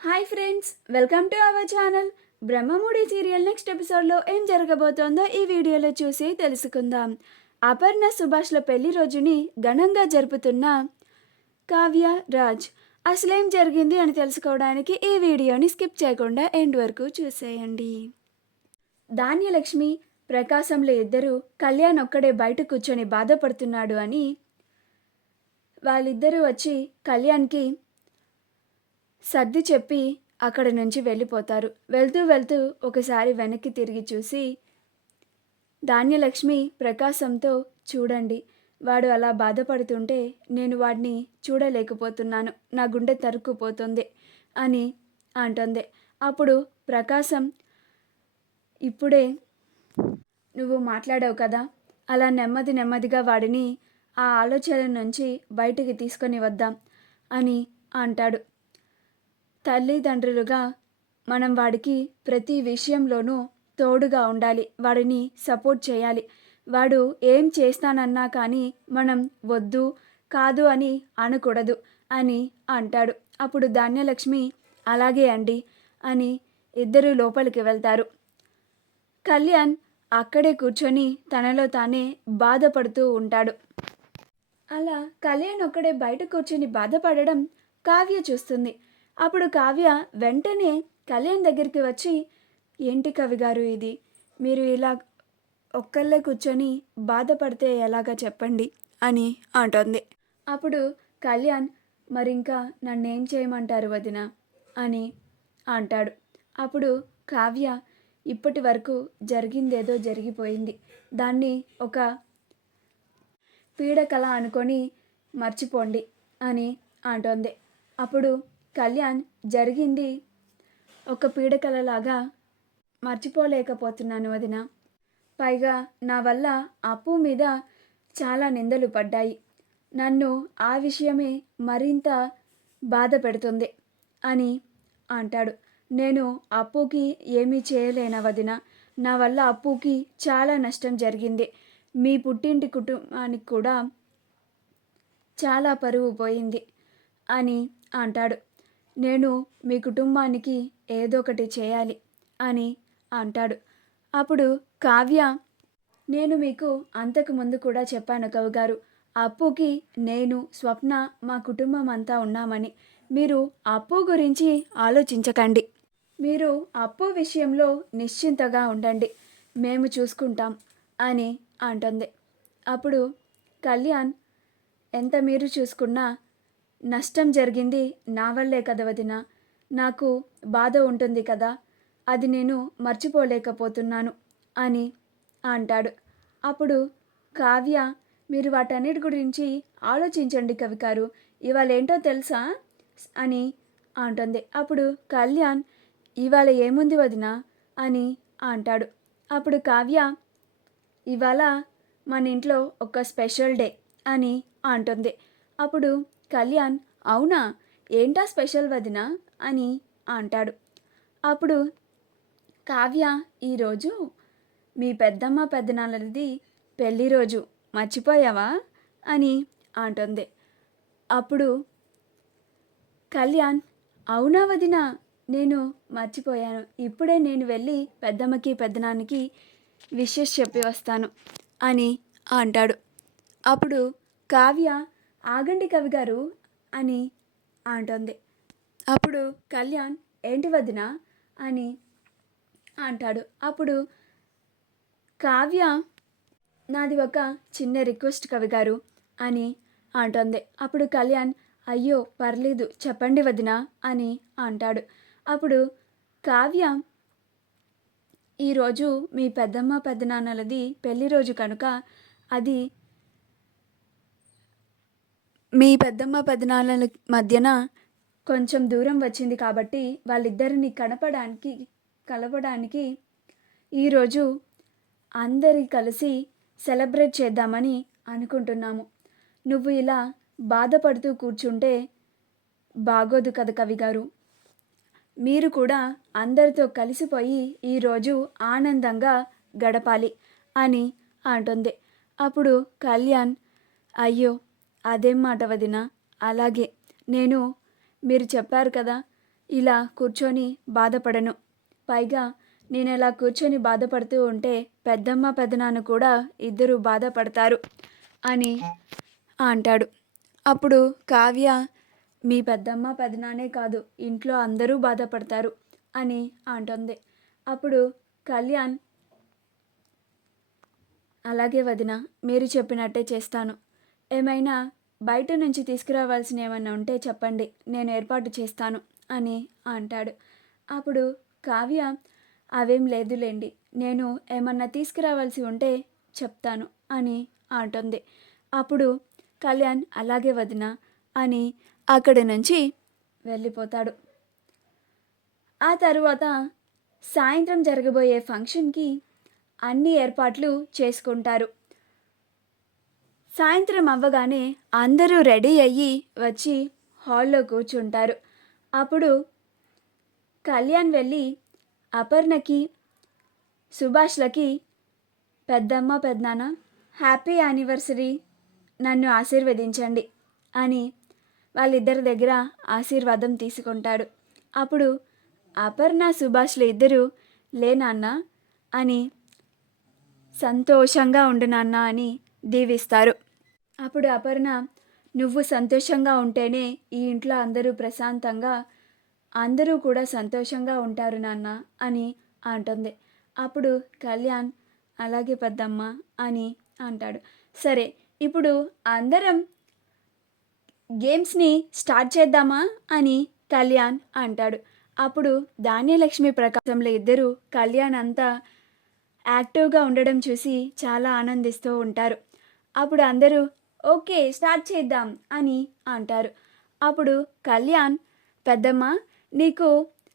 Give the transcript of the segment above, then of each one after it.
Hi friends, welcome to our channel. Brahmamudi serial next ఎపిసోడ్లో ఏం జరగబోతోందో ఈ వీడియోలో చూసి తెలుసుకుందాం. అపర్ణ సుభాష్ల పెళ్లి రోజుని ఘనంగా జరుపుతున్న కావ్య రాజ్ అసలేం జరిగింది అని తెలుసుకోవడానికి ఈ వీడియోని స్కిప్ చేయకుండా ఎండ్ వరకు చూసేయండి. ధాన్యలక్ష్మి ప్రకాశంలో ఇద్దరు కళ్యాణ్ ఒక్కడే బయట కూర్చొని బాధపడుతున్నాడు అని వాళ్ళిద్దరూ వచ్చి కళ్యాణ్కి సర్ది చెప్పి అక్కడి నుంచి వెళ్ళిపోతారు. వెళ్తూ వెళ్తూ ఒకసారి వెనక్కి తిరిగి చూసి ధాన్యలక్ష్మి ప్రకాశంతో, చూడండి, వాడు అలా బాధపడుతుంటే నేను వాడిని చూడలేకపోతున్నాను, నా గుండె తరుక్కుపోతుంది అని అంటుంది. అప్పుడు ప్రకాశం, ఇప్పుడే నువ్వు మాట్లాడావు కదా, అలా నెమ్మది నెమ్మదిగా వాడిని ఆ ఆలోచన నుంచి బయటికి తీసుకొని వద్దాం అని అంటాడు. తల్లిదండ్రులుగా మనం వాడికి ప్రతి విషయంలోనూ తోడుగా ఉండాలి, వాడిని సపోర్ట్ చేయాలి. వాడు ఏం చేస్తానన్నా కానీ మనం వద్దు కాదు అని అనకూడదు అని అంటాడు. అప్పుడు ధాన్యలక్ష్మి అలాగే అండి అని ఇద్దరు లోపలికి వెళ్తారు. కళ్యాణ్ అక్కడే కూర్చొని తనలో తానే బాధపడుతూ ఉంటాడు. అలా కళ్యాణ్ ఒక్కడే బయట కూర్చొని బాధపడడం కావ్య చూస్తుంది. అప్పుడు కావ్య వెంటనే కళ్యాణ్ దగ్గరికి వచ్చి, ఏంటి కవి గారు ఇది, మీరు ఇలా ఒక్కళ్ళే కూర్చొని బాధపడితే ఎలాగా చెప్పండి అని అంటుంది. అప్పుడు కళ్యాణ్, మరింకా నన్నేం చేయమంటారు వదిన అని అంటాడు. అప్పుడు కావ్య, ఇప్పటి వరకు జరిగిందేదో జరిగిపోయింది, దాన్ని ఒక పీడకల అనుకొని మర్చిపోండి అని అంటోంది. అప్పుడు కళ్యాణ్, జరిగింది ఒక పీడకలలాగా మర్చిపోలేకపోతున్నాను వదిన. పైగా నా వల్ల అప్పు మీద చాలా నిందలు పడ్డాయి, నన్ను ఆ విషయమే మరింత బాధ పెడుతుంది అని అంటాడు. నేను అప్పుకి ఏమీ చేయలేనా వదిన, నా వల్ల అప్పుకి చాలా నష్టం జరిగింది, మీ పుట్టింటి కుటుంబానికి కూడా చాలా పరువు పోయింది అని అంటాడు. నేను మీ కుటుంబానికి ఏదో ఒకటి చేయాలి అని అంటాడు. అప్పుడు కావ్య, నేను మీకు అంతకుముందు కూడా చెప్పాను కవిగారు, అప్పుకి నేను, స్వప్న, మా కుటుంబం అంతా ఉన్నామని. మీరు అప్పు గురించి ఆలోచించకండి, మీరు అప్పు విషయంలో నిశ్చింతగా ఉండండి, మేము చూసుకుంటాం అని అంటుంది. అప్పుడు కళ్యాణ్, ఎంత మీరు చూసుకున్నా నష్టం జరిగింది నా వల్లే కదా వదిన, నాకు బాధ ఉంటుంది కదా, అది నేను మర్చిపోలేకపోతున్నాను అని అంటాడు. అప్పుడు కావ్య, మీరు వాటన్నిటి గురించి ఆలోచించండి కవిగారు, ఇవాళ ఏంటో తెలుసా అని అంటుంది. అప్పుడు కళ్యాణ్, ఇవాళ ఏముంది వదిన అని అంటాడు. అప్పుడు కావ్య, ఇవాళ మన ఇంట్లో ఒక స్పెషల్ డే అని అంటుంది. అప్పుడు కళ్యాణ్, అవునా, ఏంటా స్పెషల్ వదిన అని అంటాడు. అప్పుడు కావ్య, ఈరోజు మీ పెద్దమ్మ పెద్దనాన్నది పెళ్లి రోజు, మర్చిపోయావా అని అంటుంది. అప్పుడు కళ్యాణ్, అవునా వదిన, నేను మర్చిపోయాను, ఇప్పుడే నేను వెళ్ళి పెద్దమ్మకి పెద్దనాన్నకి విషెస్ చెప్పి వస్తాను అని అంటాడు. అప్పుడు కావ్య, ఆగండి కవి గారు అని అంటుంది. అప్పుడు కళ్యాణ్, ఏంటి వదిన అని అంటాడు. అప్పుడు కావ్య, నాది ఒక చిన్న రిక్వెస్ట్ కవి గారు అని అంటుంది. అప్పుడు కళ్యాణ్, అయ్యో పర్లేదు చెప్పండి వదిన అని అంటాడు. అప్పుడు కావ్య, ఈరోజు మీ పెద్దమ్మ పెద్దనాన్నలది పెళ్లి రోజు కనుక అది మీ పెద్దమ్మ పెద్దనాన్నల మధ్యన కొంచెం దూరం వచ్చింది కాబట్టి వాళ్ళిద్దరిని కలపడానికి ఈరోజు అందరి కలిసి సెలబ్రేట్ చేద్దామని అనుకుంటున్నాము. నువ్వు ఇలా బాధపడుతూ కూర్చుంటే బాగోదు కదా కవి గారు, మీరు కూడా అందరితో కలిసిపోయి ఈరోజు ఆనందంగా గడపాలి అని అంటుంది. అప్పుడు కళ్యాణ్, అయ్యో అదేం మాట వదిన, అలాగే నేను, మీరు చెప్పారు కదా ఇలా కూర్చొని బాధపడను. పైగా నేను ఇలా కూర్చొని బాధపడుతూ ఉంటే పెద్దమ్మ పెదనాన్న కూడా ఇద్దరు బాధపడతారు అని అంటాడు. అప్పుడు కావ్య మీ పెద్దమ్మ పెదనాన్నే కాదు ఇంట్లో అందరూ బాధపడతారు అని అంటుంది. అప్పుడు కళ్యాణ్ అలాగే వదిన, మీరు చెప్పినట్టే చేస్తాను. ఏమైనా బయట నుంచి తీసుకురావాల్సిన ఏమన్నా ఉంటే చెప్పండి, నేను ఏర్పాటు చేస్తాను అని అంటాడు. అప్పుడు కావ్య అవేం లేదులేండి, నేను ఏమన్నా తీసుకురావాల్సి ఉంటే చెప్తాను అని అంటుంది. అప్పుడు కళ్యాణ్ అలాగే వదిన అని అక్కడి నుంచి వెళ్ళిపోతాడు. ఆ తరువాత సాయంత్రం జరగబోయే ఫంక్షన్కి అన్ని ఏర్పాట్లు చేసుకుంటారు. సాయంత్రం అవ్వగానే అందరూ రెడీ అయ్యి వచ్చి హాల్లో కూర్చుంటారు. అప్పుడు కళ్యాణ్ వెళ్ళి అపర్ణకి సుభాష్లకి పెద్దమ్మ పెద్దనాన్న హ్యాపీ యానివర్సరీ, నన్ను ఆశీర్వదించండి అని వాళ్ళిద్దరి దగ్గర ఆశీర్వాదం తీసుకుంటాడు. అప్పుడు అపర్ణ సుభాష్లు ఇద్దరు లే నాన్న అని సంతోషంగా ఉండు నాన్న అని దీవిస్తారు. అప్పుడు అపర్ణ నువ్వు సంతోషంగా ఉంటేనే ఈ ఇంట్లో అందరూ ప్రశాంతంగా అందరూ కూడా సంతోషంగా ఉంటారు నాన్న అని అంటుంది. అప్పుడు కళ్యాణ్ అలాగే పెద్దమ్మ అని అంటాడు. సరే, ఇప్పుడు అందరం గేమ్స్ని స్టార్ట్ చేద్దామా అని కళ్యాణ్ అంటాడు. అప్పుడు ధాన్యలక్ష్మి ప్రకాశంలో ఇద్దరు కళ్యాణ్ అంతా యాక్టివ్గా ఉండడం చూసి చాలా ఆనందిస్తూ ఉంటారు. అప్పుడు అందరూ ఓకే స్టార్ట్ చేద్దాం అని అంటారు. అప్పుడు కళ్యాణ్ పెద్దమ్మ నీకు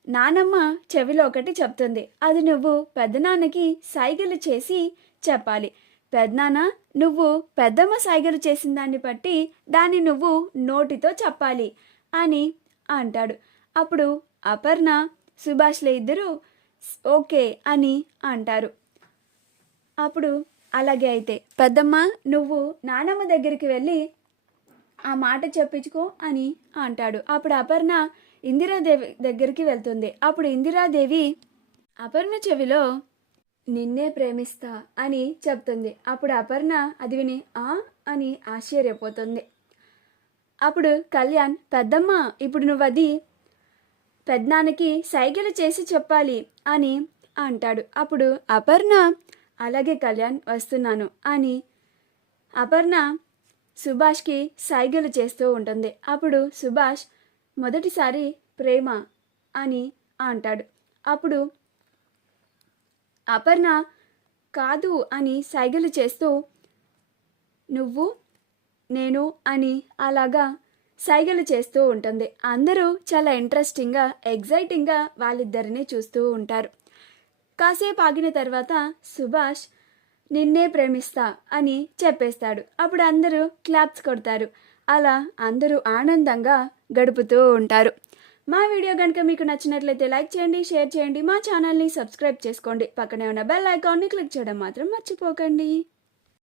నానమ్మ చెవిలో ఒకటి చెప్తుంది, అది నువ్వు పెద్దనాన్నకి సైగలు చేసి చెప్పాలి. పెద్దనాన్న నువ్వు పెద్దమ్మ సైగలు చేసిన దాన్ని బట్టి దాన్ని నువ్వు నోటితో చెప్పాలి అని అంటాడు. అప్పుడు అపర్ణ సుభాష్ల ఇద్దరు ఓకే అని అంటారు. అప్పుడు అలాగే అయితే పెద్దమ్మ నువ్వు నానమ్మ దగ్గరికి వెళ్ళి ఆ మాట చెప్పించుకో అని అంటాడు. అప్పుడు అపర్ణ ఇందిరాదేవి దగ్గరికి వెళ్తుంది. అప్పుడు ఇందిరాదేవి అపర్ణ చెవిలో నిన్నే ప్రేమిస్తా అని చెప్తుంది. అప్పుడు అపర్ణ అది విని అని ఆశ్చర్యపోతుంది. అప్పుడు కళ్యాణ్ పెద్దమ్మ ఇప్పుడు నువ్వు అది పెద్దనాన్నకి సైగలు చేసి చెప్పాలి అని అంటాడు. అప్పుడు అపర్ణ అలాగే కళ్యాణ్ వస్తున్నాను అని అపర్ణ సుభాష్కి సైగలు చేస్తూ ఉంటుంది. అప్పుడు సుభాష్ మొదటిసారి ప్రేమ అని అంటాడు. అప్పుడు అపర్ణ కాదు అని సైగలు చేస్తూ నువ్వు నేను అని అలాగా సైగలు చేస్తూ ఉంటుంది. అందరూ చాలా ఇంట్రెస్టింగ్గా ఎగ్జైటింగ్గా వాళ్ళిద్దరిని చూస్తూ ఉంటారు. కాసేపు ఆగిన తర్వాత సుభాష్ నిన్నే ప్రేమిస్తా అని చెప్పేస్తాడు. అప్పుడు అందరూ క్లాప్స్ కొడతారు. అలా అందరూ ఆనందంగా గడుపుతూ ఉంటారు. మా వీడియో కనుక మీకు నచ్చినట్లయితే లైక్ చేయండి, షేర్ చేయండి, మా ఛానల్ని సబ్స్క్రైబ్ చేసుకోండి, పక్కనే ఉన్న బెల్ ఐకాన్ని క్లిక్ చేయడం మాత్రం మర్చిపోకండి.